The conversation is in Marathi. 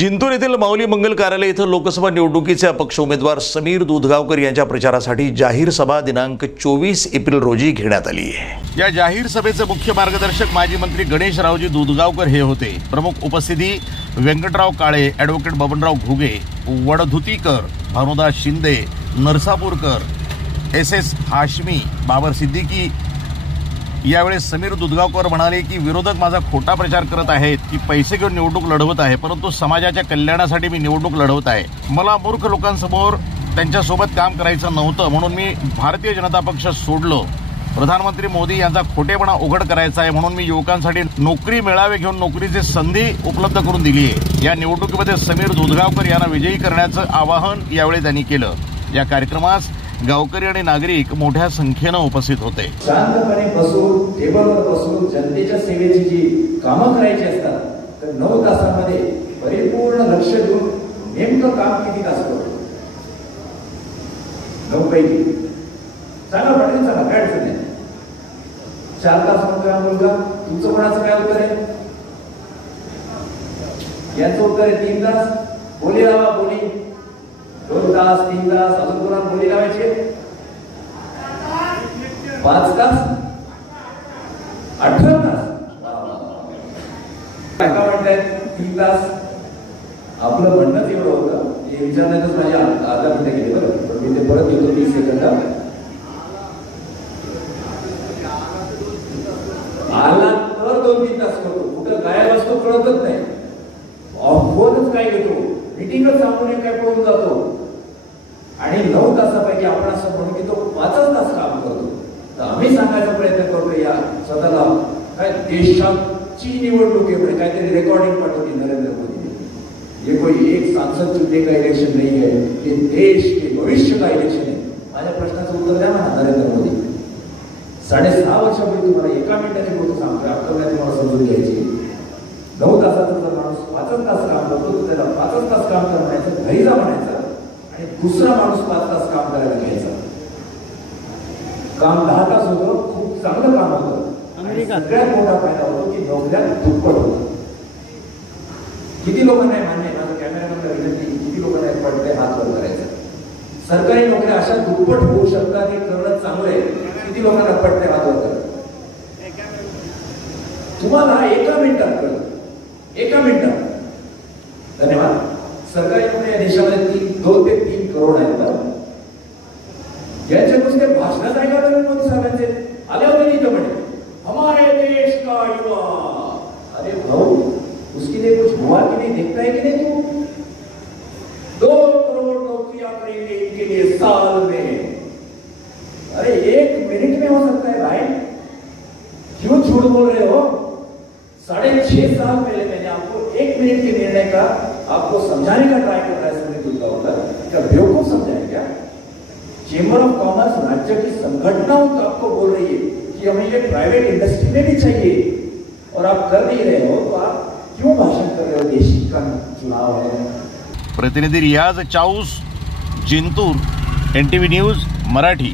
जिंतूर येथील माऊली मंगल कार्यालय येथे लोकसभा निवडणुकीचे अपक्ष उमेदवार समीर दूधगावकर यांच्या प्रचारासाठी जाहीर सभा दिनांक 24 एप्रिल रोजी घेण्यात आली आहे। या जाहीर सभेचे मुख्य मार्गदर्शक माजी मंत्री गणेशरावजी दूधगावकर हे होते। प्रमुख उपस्थिती व्यंकटराव काळे, ॲडव्होकेट बबनराव घुगे, वडधुतीकर, भानुदास शिंदे, नरसापूरकर, SS हाशमी, बाबर सिद्दीकी। यावेळेस समीर दूधगावकर म्हणाले की विरोधक माझा खोटा प्रचार करत आहेत की पैसे घेऊन निवडणूक लढवत आहे, परंतु समाजाच्या कल्याणासाठी मी निवडणूक लढवत आहे। मला मूर्ख लोकांसमोर त्यांच्यासोबत काम करायचं नव्हतं, म्हणून मी भारतीय जनता पक्ष सोडलो। प्रधानमंत्री मोदी यांचा खोटेपणा उघड करायचा आहे, म्हणून मी युवकांसाठी नोकरी मेळावे घेऊन नोकरीची संधी उपलब्ध करून दिली आहे। या निवडणुकीमध्ये समीर दूधगावकर यांना विजयी करण्याचं आवाहन यावेळी त्यांनी केलं। या कार्यक्रमास गावकरी आणि नागरिक मोठ्या संख्येने उपस्थित होते। शांतपणे बसून टेबलवर बसून जनतेच्या सेवेची जी कामं करायची असतात तर 9 तासांमध्ये परिपूर्ण लक्ष देऊन नेमकं काम किती तास करतो? 9 पैकी सांगा पटकन सांगा, काय अडचण नाही। 4 तास म्हणतोय मुलगा, तुमचं कोणाचं काय उत्तर आहे? याचं उत्तर आहे 3 तास। बोली लावा, बोली 2 तास, 3 तास, अजून कोणाला बोली लावायचे? 5 तास, 18 तास। काय म्हणतायत? 3 तास। आपलं म्हणणंच एवढं होतं, हे विचारण्यातच माझे 10 मिनिटं गेले बरं, पण मी ते परत येतो 30 सेकंद। आला तर 2-3 तास करतो, कुठं गायब असतो कळतच नाही, ऑफवरच काय घेतो, मिटिंगच सांगून काय पळून जातो। आणि 9 तासापैकी आपण असं म्हणू की तो 5 तास काम करतो। तर आम्ही सांगायचा प्रयत्न करतो या स्वतःला, काय देशाची निवडणूक आहे म्हणजे काहीतरी रेकॉर्डिंग पाठवली नरेंद्र मोदी। ये कोई एक सांसद चुनने का इलेक्शन नहीं है, ये देश के भविष्य का इलेक्शन है। माझ्या प्रश्नाचं उत्तर द्या ना नरेंद्र मोदी। 6.5 वर्षापूर्वी तुम्हाला 1 मिनिटाची गोष्ट सांगतोय, अक्कल नाही तुम्हाला समजून घ्यायची। 9 तासाचा जर माणूस 5 तास काम करतो तर त्याला 5 तास काम कर म्हणायचं, घरी जा म्हणायचं, आणि दुसरा माणूस 5 तास काम करायला घ्यायचा। काम 10 तास होतं, खूप चांगलं काम होतं। सगळ्यात मोठा फायदा होतो की नोकऱ्या दुप्पट होतं। किती लोकांना मान्य आहे? माझं कॅमेरामॅनला विनंती, किती लोकांना पडते हात वर करायचा? सरकारी नोकऱ्या अशा दुप्पट होऊ शकतात, हे करणं चांगलं आहे। किती लोकांना पडते हात वर करायचं? तुम्हाला 1 मिनिटात कळलं, 1 मिनिटात। धन्यवाद। सरकारी नोकरी या देशामध्ये 2 ते 3 करोड आहेत। यांच्या नुसते भाषणात ऐकायला मोदी साहेबांचे आले होते इथं म्हणे हमारे देश का युवा। अरे भाऊ, उसके लिए कुछ हुआ कि नहीं, देखता है कि नहीं तू? 2 करोड़ नौकरियां करेंगे इनके लिए साल में। अरे 1 मिनट में हो सकता है भाई, क्यों झूठ बोल रहे हो? 6.5 साल पहले मैंने आपको 1 मिनट के निर्णय का आपको समझाने का ट्राई कर रहा है समीर दूधगावकर। क्या बेवकूफ समझाए क्या? चेंबर ऑफ कॉमर्स राज्य की संगठनाओं तो आपको बोल रही है कि हमें ये प्राइवेट इंडस्ट्री में भी चाहिए, और आप कर नहीं रहे हो, तो आप क्यों भाषण कर रहे हो? देश का चुनाव है। प्रतिनिधी रियाज चाऊस, जिंतूर, NTV न्यूज मराठी।